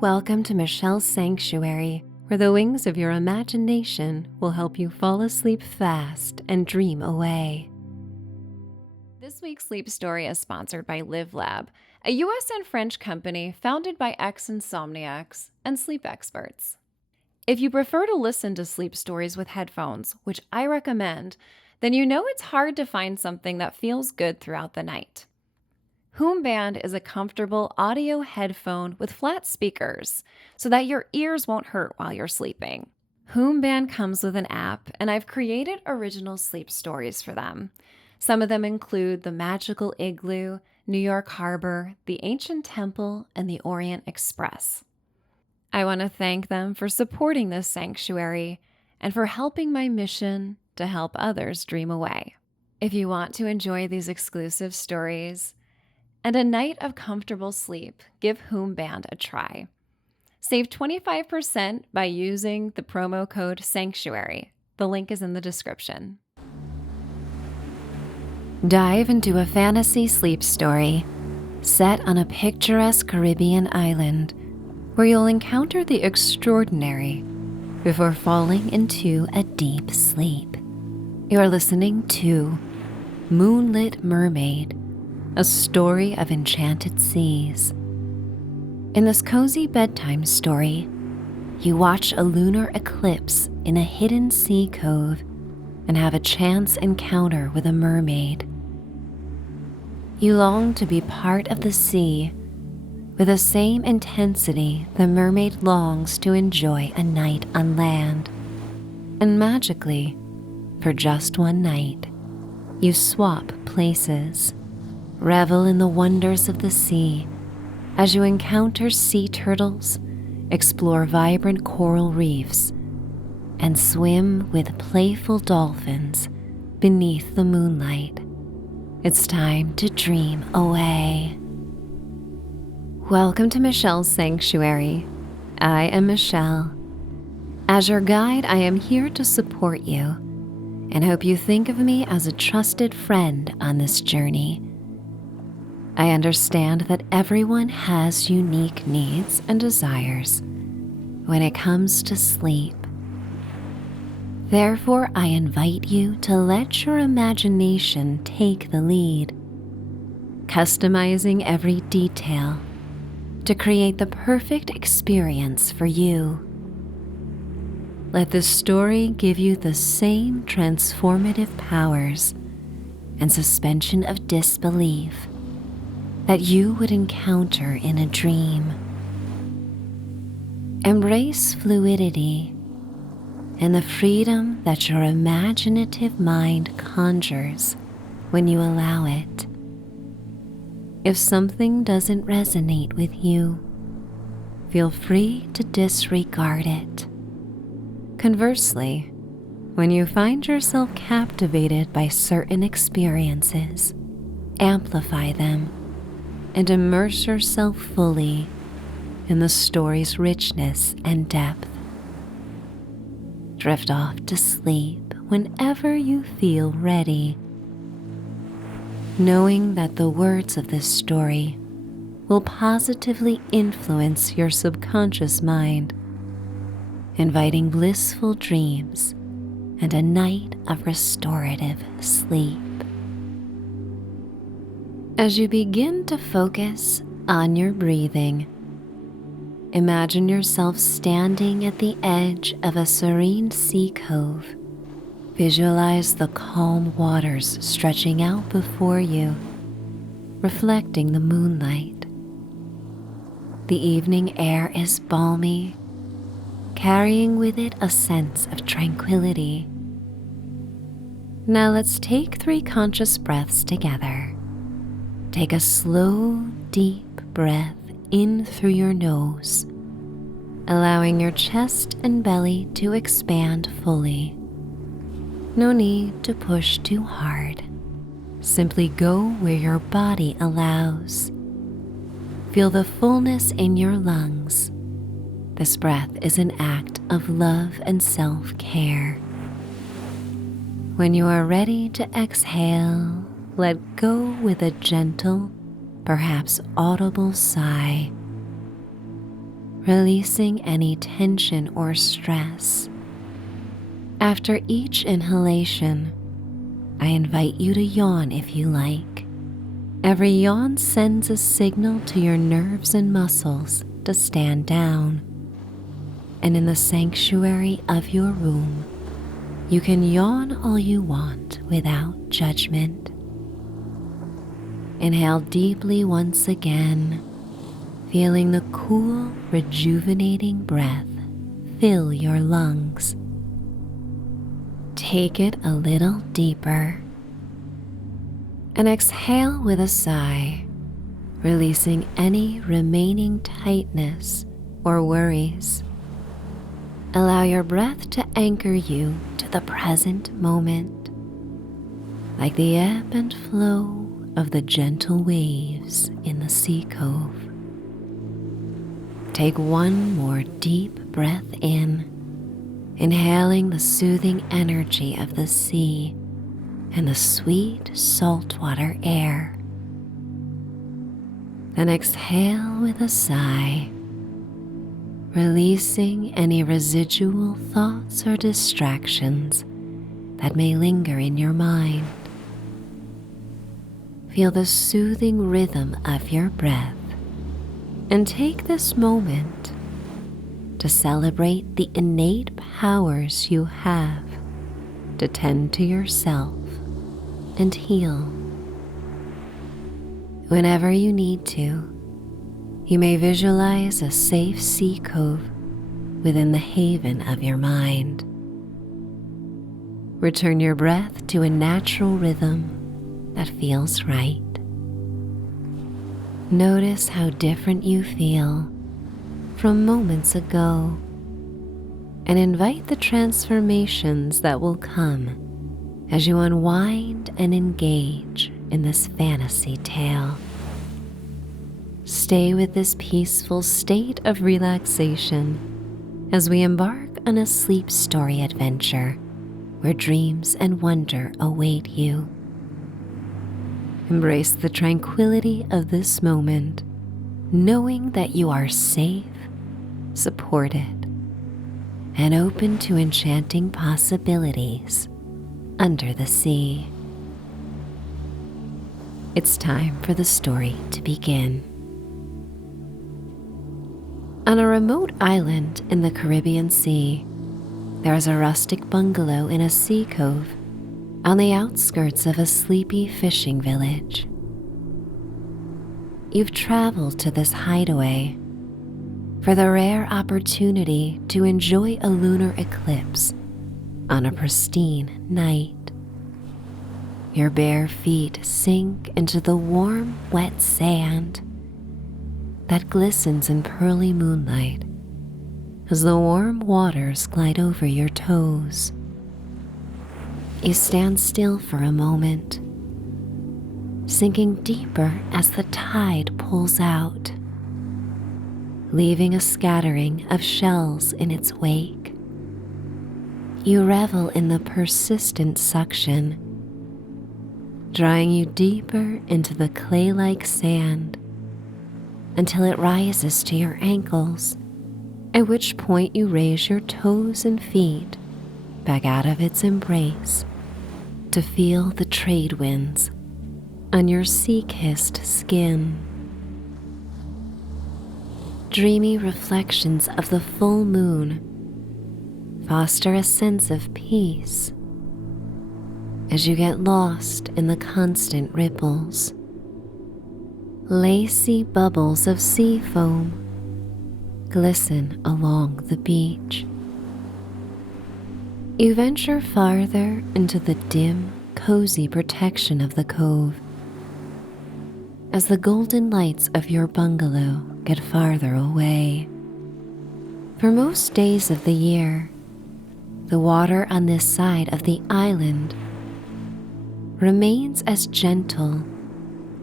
Welcome to Michelle's Sanctuary, where the wings of your imagination will help you fall asleep fast and dream away. This week's sleep story is sponsored by Live Lab, a US and French company founded by ex-insomniacs and sleep experts. If you prefer to listen to sleep stories with headphones, which I recommend, then you know it's hard to find something that feels good throughout the night. Hoomband is a comfortable audio headphone with flat speakers so that your ears won't hurt while you're sleeping. Hoomband comes with an app, and I've created original sleep stories for them. Some of them include the Magical Igloo, New York Harbor, the Ancient Temple, and the Orient Express. I want to thank them for supporting this sanctuary and for helping my mission to help others dream away. If you want to enjoy these exclusive stories and a night of comfortable sleep, give Hoomband a try. Save 25% by using the promo code SANCTUARY. The link is in the description. Dive into a fantasy sleep story set on a picturesque Caribbean island where you'll encounter the extraordinary before falling into a deep sleep. You're listening to Moonlit Mermaid, a story of enchanted seas. In this cozy bedtime story, you watch a lunar eclipse in a hidden sea cove and have a chance encounter with a mermaid. You long to be part of the sea with the same intensity the mermaid longs to enjoy a night on land. And magically, for just one night, you swap places. Revel in the wonders of the sea as you encounter sea turtles, explore vibrant coral reefs, and swim with playful dolphins beneath the moonlight. It's time to dream away. Welcome to Michelle's Sanctuary. I am Michelle. As your guide, I am here to support you and hope you think of me as a trusted friend on this journey. I understand that everyone has unique needs and desires when it comes to sleep. Therefore, I invite you to let your imagination take the lead, customizing every detail to create the perfect experience for you. Let this story give you the same transformative powers and suspension of disbelief that you would encounter in a dream. Embrace fluidity and the freedom that your imaginative mind conjures when you allow it. If something doesn't resonate with you, feel free to disregard it. Conversely, when you find yourself captivated by certain experiences, amplify them and immerse yourself fully in the story's richness and depth. Drift off to sleep whenever you feel ready, knowing that the words of this story will positively influence your subconscious mind, inviting blissful dreams and a night of restorative sleep. As you begin to focus on your breathing, imagine yourself standing at the edge of a serene sea cove. Visualize the calm waters stretching out before you, reflecting the moonlight. The evening air is balmy, carrying with it a sense of tranquility. Now let's take 3 conscious breaths together. Take a slow, deep breath in through your nose, allowing your chest and belly to expand fully. No need to push too hard. Simply go where your body allows. Feel the fullness in your lungs. This breath is an act of love and self-care. When you are ready to exhale, let go with a gentle, perhaps audible sigh. releasing any tension or stress. After each inhalation, I invite you to yawn if you like. Every yawn sends a signal to your nerves and muscles to stand down. And in the sanctuary of your room, you can yawn all you want without judgment. Inhale deeply once again, feeling the cool, rejuvenating breath fill your lungs. Take it a little deeper and exhale with a sigh, releasing any remaining tightness or worries. Allow your breath to anchor you to the present moment, like the ebb and flow of the gentle waves in the sea cove. Take one more deep breath in, inhaling the soothing energy of the sea and the sweet saltwater air. Then exhale with a sigh, releasing any residual thoughts or distractions that may linger in your mind. Feel the soothing rhythm of your breath and take this moment to celebrate the innate powers you have to tend to yourself and heal. Whenever you need to, you may visualize a safe sea cove within the haven of your mind. Return your breath to a natural rhythm that feels right. Notice how different you feel from moments ago and invite the transformations that will come as you unwind and engage in this fantasy tale. Stay with this peaceful state of relaxation as we embark on a sleep story adventure where dreams and wonder await you. Embrace the tranquility of this moment, knowing that you are safe, supported, and open to enchanting possibilities under the sea. It's time for the story to begin. On a remote island in the Caribbean Sea, there is a rustic bungalow in a sea cove on the outskirts of a sleepy fishing village. You've traveled to this hideaway for the rare opportunity to enjoy a lunar eclipse on a pristine night. Your bare feet sink into the warm, wet sand that glistens in pearly moonlight as the warm waters glide over your toes. You stand still for a moment, sinking deeper as the tide pulls out, leaving a scattering of shells in its wake. You revel in the persistent suction, drawing you deeper into the clay-like sand until it rises to your ankles, at which point you raise your toes and feet back out of its embrace to feel the trade winds on your sea-kissed skin. Dreamy reflections of the full moon foster a sense of peace as you get lost in the constant ripples. Lacy bubbles of sea foam glisten along the beach. You venture farther into the dim, cozy protection of the cove as the golden lights of your bungalow get farther away. For most days of the year, the water on this side of the island remains as gentle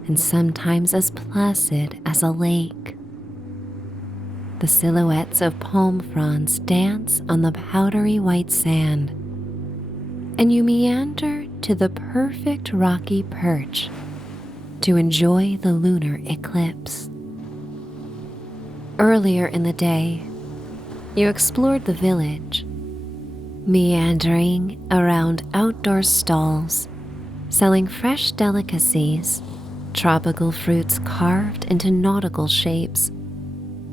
and sometimes as placid as a lake. The silhouettes of palm fronds dance on the powdery white sand, and you meander to the perfect rocky perch to enjoy the lunar eclipse. Earlier in the day, you explored the village, meandering around outdoor stalls, selling fresh delicacies, tropical fruits carved into nautical shapes,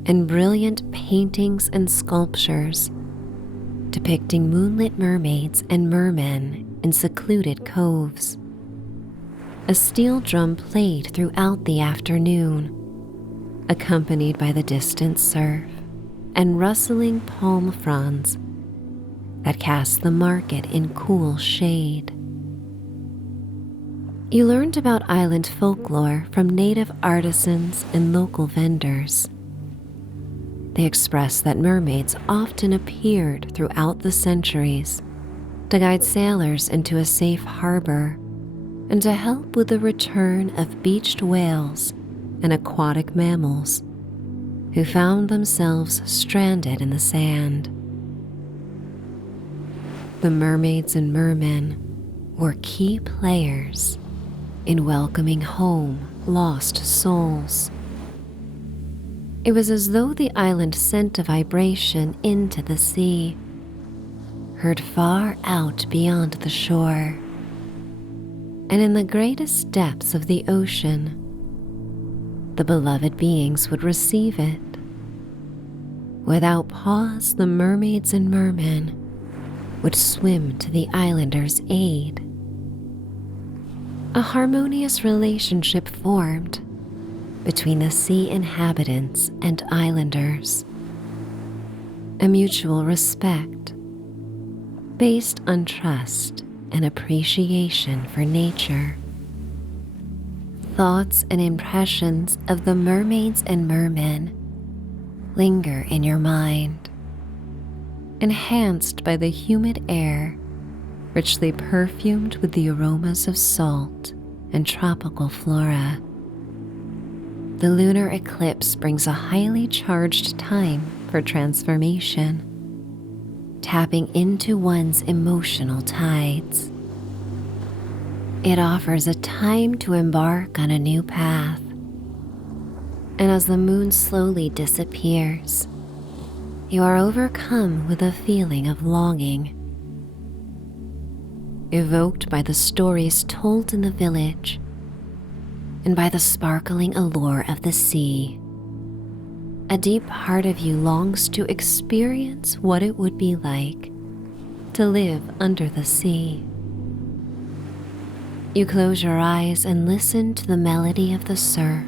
and brilliant paintings and sculptures depicting moonlit mermaids and mermen in secluded coves. A steel drum played throughout the afternoon, accompanied by the distant surf and rustling palm fronds that cast the market in cool shade. You learned about island folklore from native artisans and local vendors. They expressed that mermaids often appeared throughout the centuries to guide sailors into a safe harbor and to help with the return of beached whales and aquatic mammals who found themselves stranded in the sand. The mermaids and mermen were key players in welcoming home lost souls. It was as though the island sent a vibration into the sea, heard far out beyond the shore. And in the greatest depths of the ocean, the beloved beings would receive it. Without pause, the mermaids and mermen would swim to the islanders' aid. A harmonious relationship formed between the sea inhabitants and islanders, a mutual respect based on trust and appreciation for nature. Thoughts and impressions of the mermaids and mermen linger in your mind, enhanced by the humid air, richly perfumed with the aromas of salt and tropical flora. The lunar eclipse brings a highly charged time for transformation, tapping into one's emotional tides. It offers a time to embark on a new path, and as the moon slowly disappears, you are overcome with a feeling of longing, evoked by the stories told in the village and by the sparkling allure of the sea. A deep part of you longs to experience what it would be like to live under the sea. You close your eyes and listen to the melody of the surf,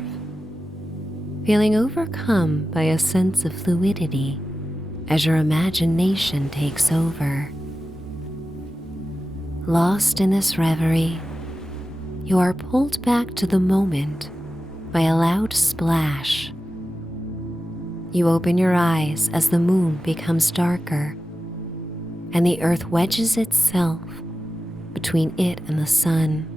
feeling overcome by a sense of fluidity as your imagination takes over. Lost in this reverie, you are pulled back to the moment by a loud splash. You open your eyes as the moon becomes darker and the earth wedges itself between it and the sun.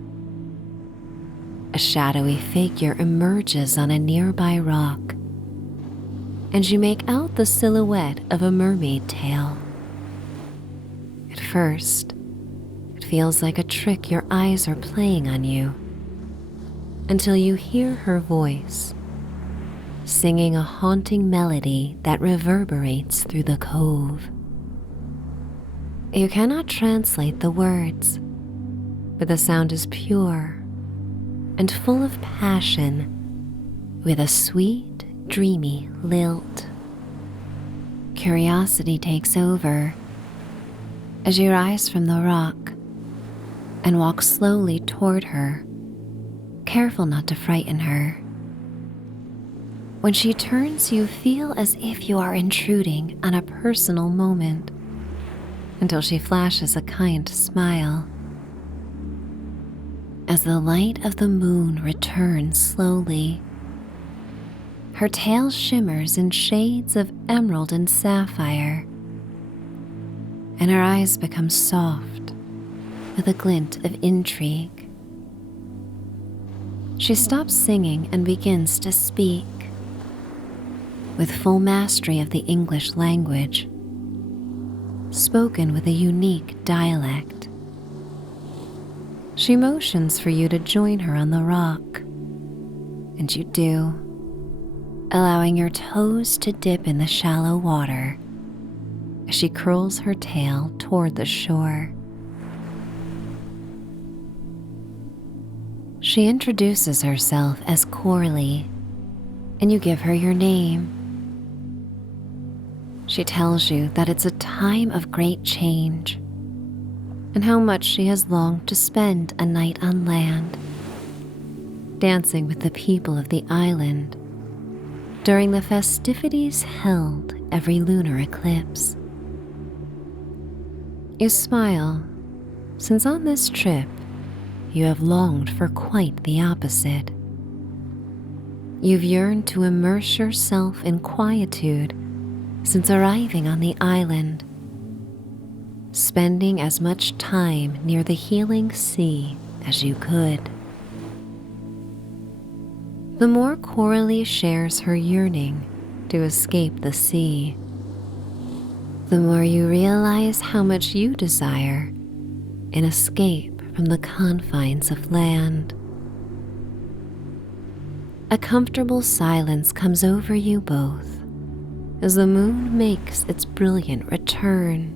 A shadowy figure emerges on a nearby rock, and you make out the silhouette of a mermaid tail. At first, it feels like a trick your eyes are playing on you, until you hear her voice, singing a haunting melody that reverberates through the cove. You cannot translate the words, but the sound is pure and full of passion, with a sweet, dreamy lilt. Curiosity takes over as you rise from the rock and walk slowly toward her, careful not to frighten her. When she turns, you feel as if you are intruding on a personal moment, until she flashes a kind smile. As the light of the moon returns slowly, her tail shimmers in shades of emerald and sapphire, and her eyes become soft with a glint of intrigue. She stops singing and begins to speak. With full mastery of the English language, spoken with a unique dialect. She motions for you to join her on the rock, and you do. allowing your toes to dip in the shallow water as she curls her tail toward the shore. She introduces herself as Coralie, and you give her your name. She tells you that it's a time of great change and how much she has longed to spend a night on land, dancing with the people of the island during the festivities held every lunar eclipse. You smile, since on this trip you have longed for quite the opposite. You've yearned to immerse yourself in quietude since arriving on the island, spending as much time near the healing sea as you could. The more Coralie shares her yearning to escape the sea, the more you realize how much you desire an escape from the confines of land. A comfortable silence comes over you both as the moon makes its brilliant return.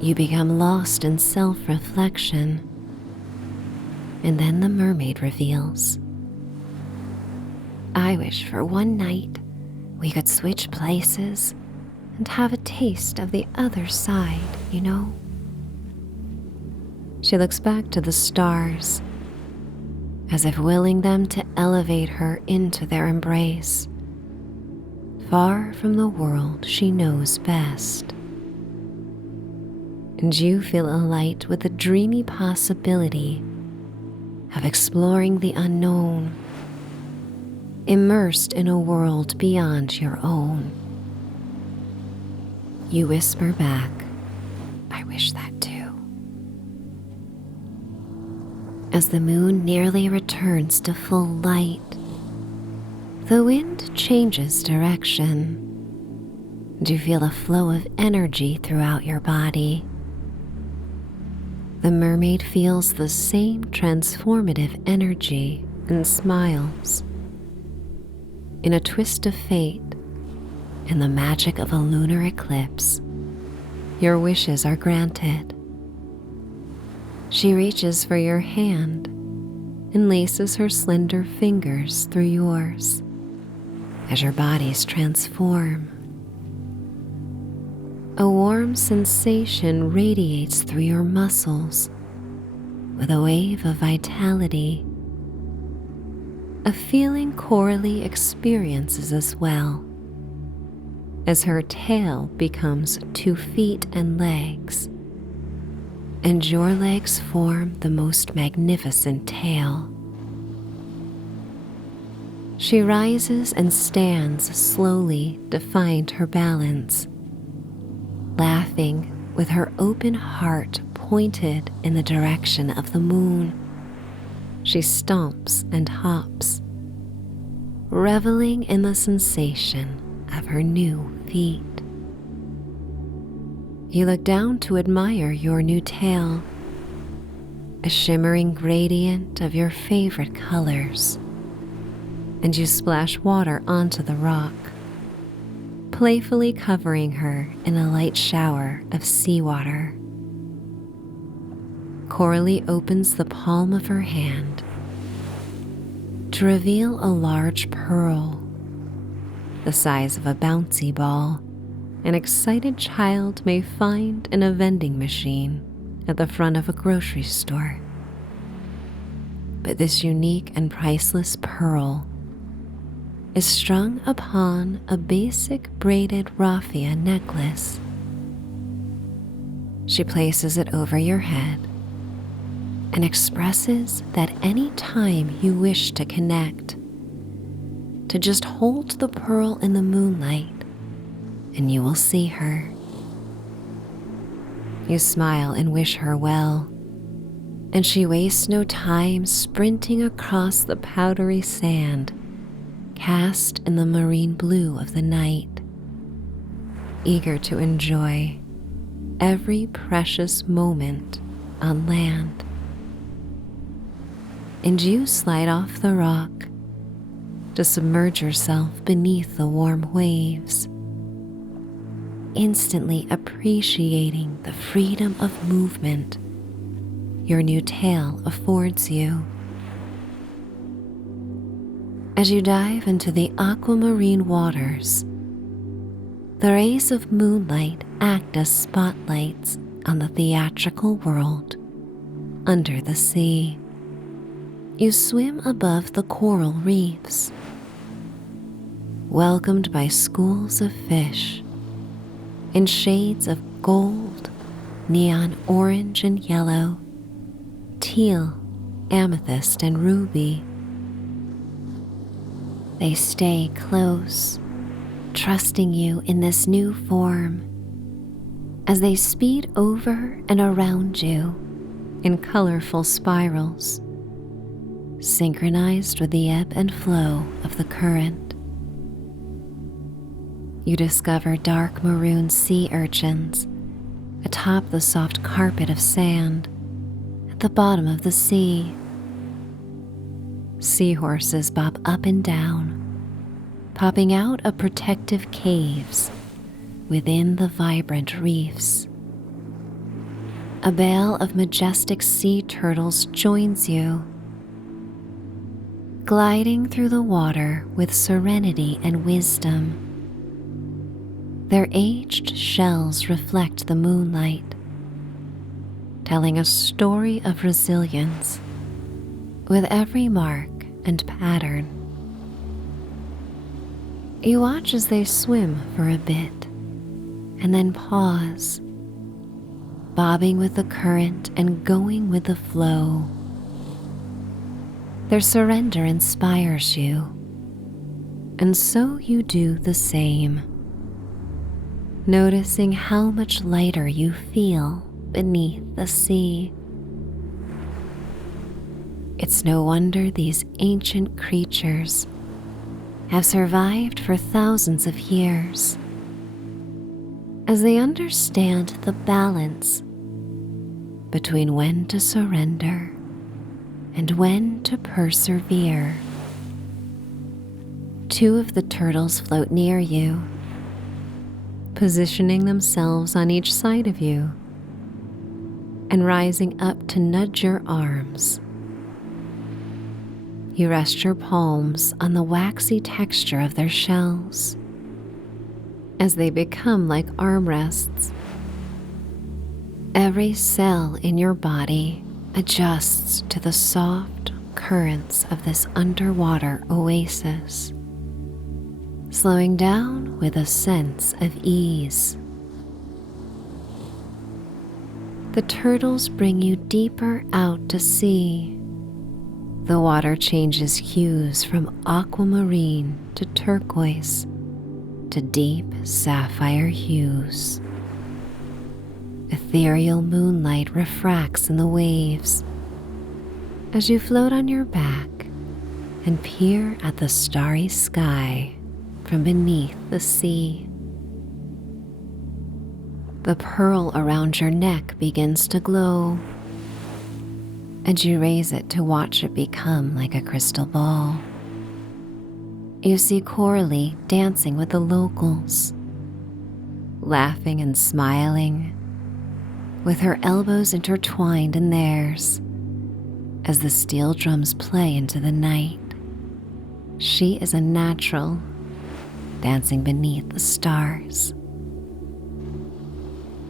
You become lost in self-reflection, and then the mermaid reveals, "I wish for one night we could switch places and have a taste of the other side, you know?" She looks back to the stars, as if willing them to elevate her into their embrace, far from the world she knows best. And you feel alight with the dreamy possibility of exploring the unknown, immersed in a world beyond your own. You whisper back, "I wish that too." As the moon nearly returns to full light, the wind changes direction, and you feel a flow of energy throughout your body. The mermaid feels the same transformative energy and smiles. In a twist of fate and the magic of a lunar eclipse, your wishes are granted. She reaches for your hand and laces her slender fingers through yours as your bodies transform. A warm sensation radiates through your muscles with a wave of vitality, a feeling Coralie experiences as well, as her tail becomes 2 feet and legs, and your legs form the most magnificent tail. She rises and stands slowly to find her balance, laughing with her open heart pointed in the direction of the moon. She stomps and hops, reveling in the sensation of her new feet. You look down to admire your new tail, a shimmering gradient of your favorite colors, and you splash water onto the rock, playfully covering her in a light shower of seawater. Coralie opens the palm of her hand to reveal a large pearl, the size of a bouncy ball an excited child may find in a vending machine at the front of a grocery store. But this unique and priceless pearl is strung upon a basic braided raffia necklace. She places it over your head and expresses that any time you wish to connect, to just hold the pearl in the moonlight and you will see her. You smile and wish her well, and she wastes no time sprinting across the powdery sand cast in the marine blue of the night, eager to enjoy every precious moment on land. And you slide off the rock to submerge yourself beneath the warm waves, instantly appreciating the freedom of movement your new tail affords you. As you dive into the aquamarine waters, the rays of moonlight act as spotlights on the theatrical world under the sea. You swim above the coral reefs, welcomed by schools of fish in shades of gold, neon orange and yellow, teal, amethyst, and ruby. They stay close, trusting you in this new form as they speed over and around you in colorful spirals, synchronized with the ebb and flow of the current. You discover dark maroon sea urchins atop the soft carpet of sand at the bottom of the sea. Seahorses bob up and down, popping out of protective caves within the vibrant reefs. A bale of majestic sea turtles joins you, gliding through the water with serenity and wisdom. Their aged shells reflect the moonlight, telling a story of resilience with every mark and pattern. You watch as they swim for a bit and then pause, bobbing with the current and going with the flow. Their surrender inspires you, and so you do the same, noticing how much lighter you feel beneath the sea. It's no wonder these ancient creatures have survived for thousands of years, as they understand the balance between when to surrender and when to persevere. Two of the turtles float near you, positioning themselves on each side of you and rising up to nudge your arms. You rest your palms on the waxy texture of their shells as they become like armrests. Every cell in your body adjusts to the soft currents of this underwater oasis, slowing down with a sense of ease. The turtles bring you deeper out to sea. The water changes hues from aquamarine to turquoise to deep sapphire hues. Ethereal moonlight refracts in the waves as you float on your back and peer at the starry sky from beneath the sea. The pearl around your neck begins to glow, and you raise it to watch it become like a crystal ball. You see Coralie dancing with the locals, laughing and smiling, with her elbows intertwined in theirs as the steel drums play into the night. She is a natural, dancing beneath the stars.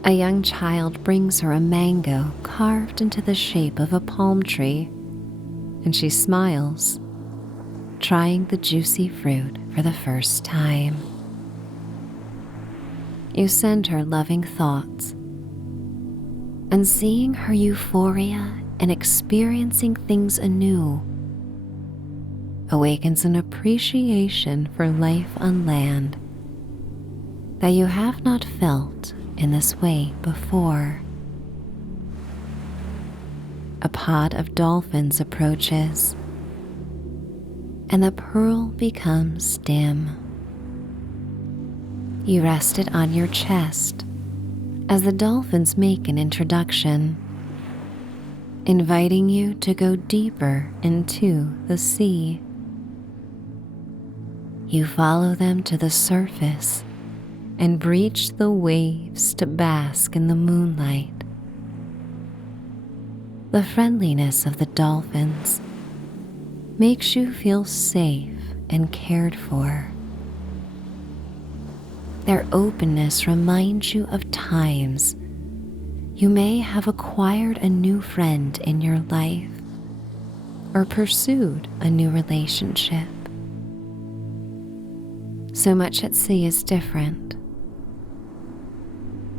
A young child brings her a mango carved into the shape of a palm tree, and she smiles, trying the juicy fruit for the first time. You send her loving thoughts, and seeing her euphoria and experiencing things anew awakens an appreciation for life on land that you have not felt in this way before. A pod of dolphins approaches, and the pearl becomes dim. You rest it on your chest as the dolphins make an introduction, inviting you to go deeper into the sea. You follow them to the surface and breach the waves to bask in the moonlight. The friendliness of the dolphins makes you feel safe and cared for. Their openness reminds you of times you may have acquired a new friend in your life or pursued a new relationship. So much at sea is different,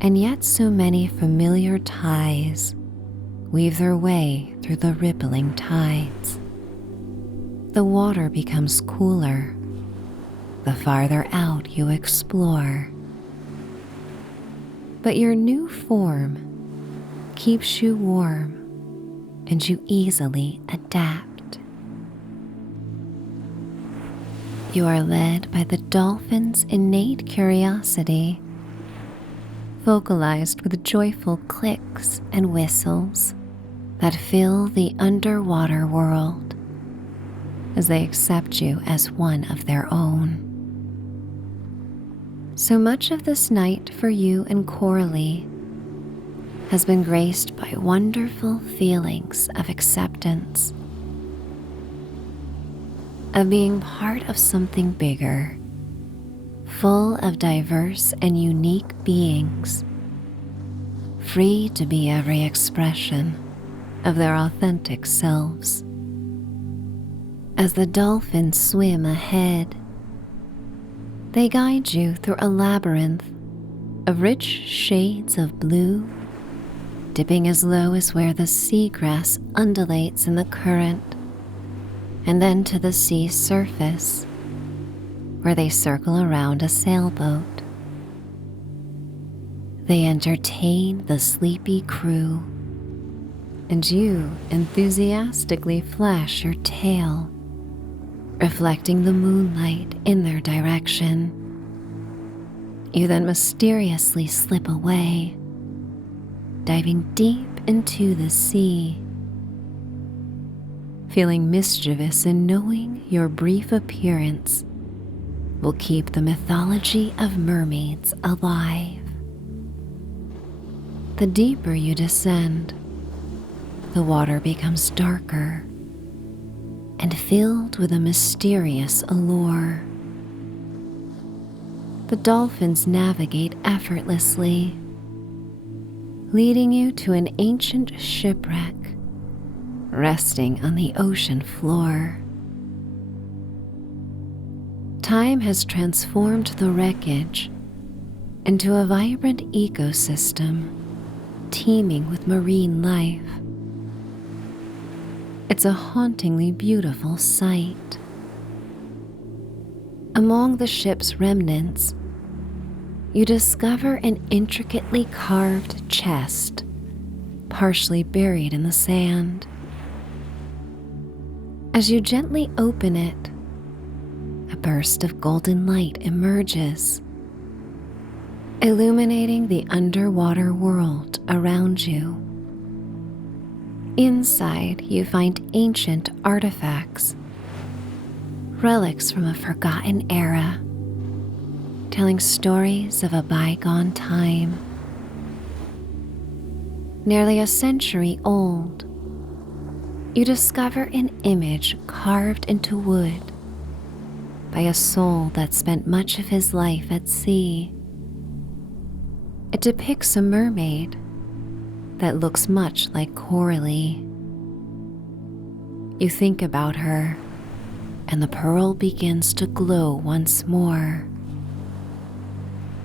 and yet so many familiar ties weave their way through the rippling tides. The water becomes cooler the farther out you explore, but your new form keeps you warm and you easily adapt. You are led by the dolphin's innate curiosity, vocalized with joyful clicks and whistles that fill the underwater world as they accept you as one of their own. So much of this night for you and Coralie has been graced by wonderful feelings of acceptance, of being part of something bigger, full of diverse and unique beings, free to be every expression of their authentic selves. As the dolphins swim ahead, they guide you through a labyrinth of rich shades of blue, dipping as low as where the seagrass undulates in the current, and then to the sea surface, where they circle around a sailboat. They entertain the sleepy crew, and you enthusiastically flash your tail, reflecting the moonlight in their direction. You then mysteriously slip away, diving deep into the sea, feeling mischievous in knowing your brief appearance will keep the mythology of mermaids alive. The deeper you descend, the water becomes darker and filled with a mysterious allure. The dolphins navigate effortlessly, leading you to an ancient shipwreck resting on the ocean floor. Time has transformed the wreckage into a vibrant ecosystem teeming with marine life. It's a hauntingly beautiful sight. Among the ship's remnants, you discover an intricately carved chest, partially buried in the sand. As you gently open it, a burst of golden light emerges, illuminating the underwater world around you. Inside, you find ancient artifacts, relics from a forgotten era, telling stories of a bygone time. Nearly a century old, you discover an image carved into wood by a soul that spent much of his life at sea. It depicts a mermaid that looks much like Coralie. You think about her, and the pearl begins to glow once more.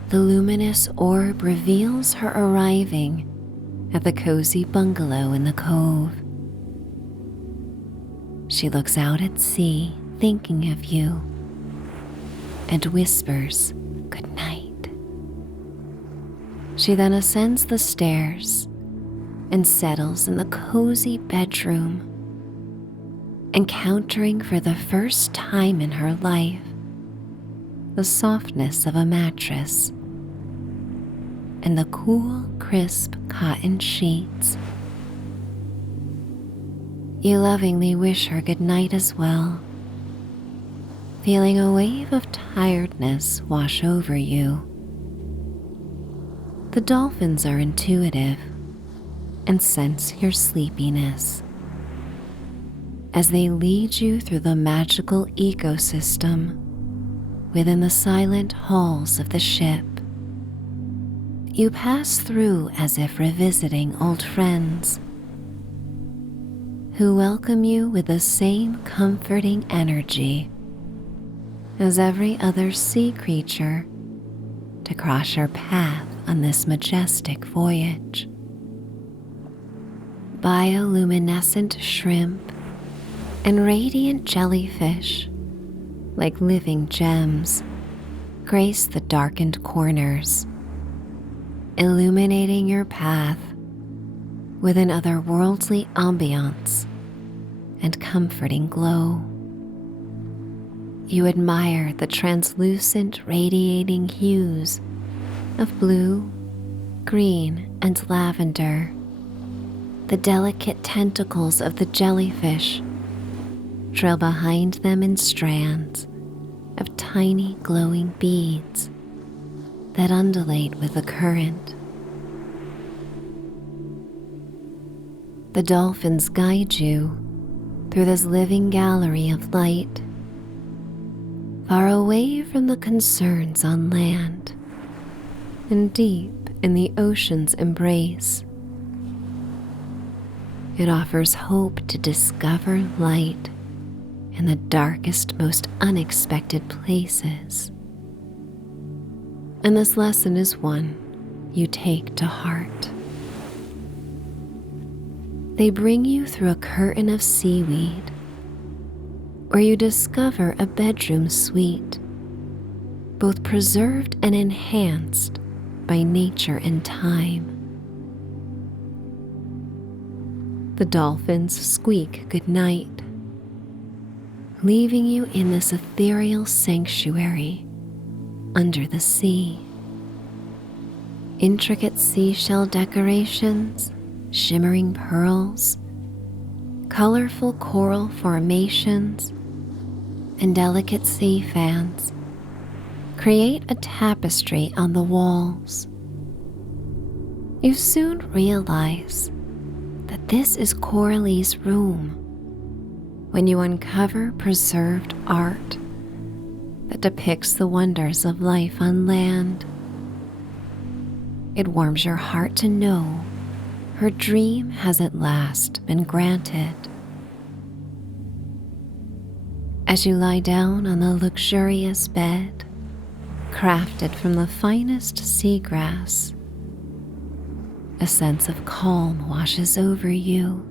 The luminous orb reveals her arriving at the cozy bungalow in the cove. She looks out at sea, thinking of you, and whispers good night. She then ascends the stairs and settles in the cozy bedroom, encountering for the first time in her life the softness of a mattress and the cool, crisp cotton sheets. You lovingly wish her good night as well, feeling a wave of tiredness wash over you. The dolphins are intuitive and sense your sleepiness. As they lead you through the magical ecosystem within the silent halls of the ship, you pass through as if revisiting old friends who welcome you with the same comforting energy as every other sea creature to cross your path on this majestic voyage. Bioluminescent shrimp and radiant jellyfish, like living gems, grace the darkened corners, illuminating your path with an otherworldly ambiance and comforting glow. You admire the translucent radiating hues of blue, green, and lavender, the delicate tentacles of the jellyfish trail behind them in strands of tiny glowing beads that undulate with the current. The dolphins guide you through this living gallery of light, far away from the concerns on land and deep in the ocean's embrace. It offers hope to discover light in the darkest, most unexpected places. And this lesson is one you take to heart. They bring you through a curtain of seaweed, where you discover a bedroom suite, both preserved and enhanced by nature and time. The dolphins squeak goodnight, leaving you in this ethereal sanctuary under the sea. Intricate seashell decorations, shimmering pearls, colorful coral formations, and delicate sea fans create a tapestry on the walls. You soon realize that this is Coralie's room when you uncover preserved art that depicts the wonders of life on land. It warms your heart to know her dream has at last been granted. As you lie down on the luxurious bed, crafted from the finest seagrass, a sense of calm washes over you.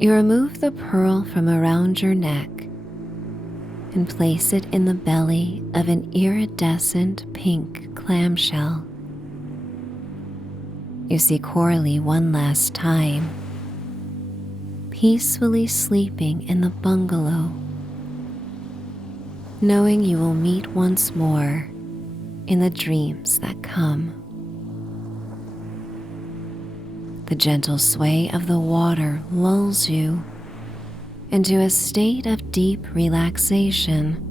You remove the pearl from around your neck and place it in the belly of an iridescent pink clamshell. You see Coralie one last time, peacefully sleeping in the bungalow, knowing you will meet once more in the dreams that come. The gentle sway of the water lulls you into a state of deep relaxation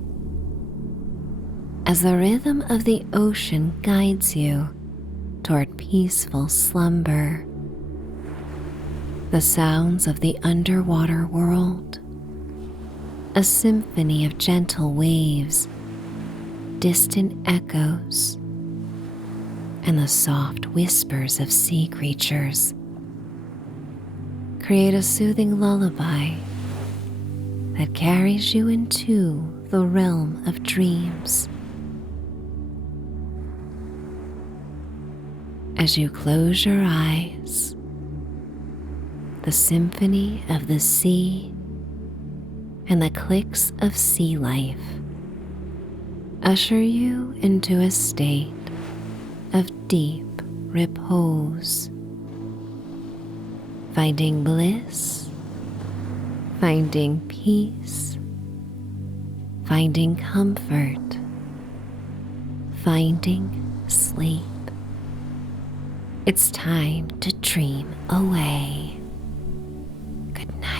as the rhythm of the ocean guides you toward peaceful slumber. The sounds of the underwater world, a symphony of gentle waves, distant echoes, and the soft whispers of sea creatures create a soothing lullaby that carries you into the realm of dreams. As you close your eyes, the symphony of the sea and the clicks of sea life usher you into a state of deep repose, finding bliss, finding peace, finding comfort, finding sleep. It's time to dream away. Good night.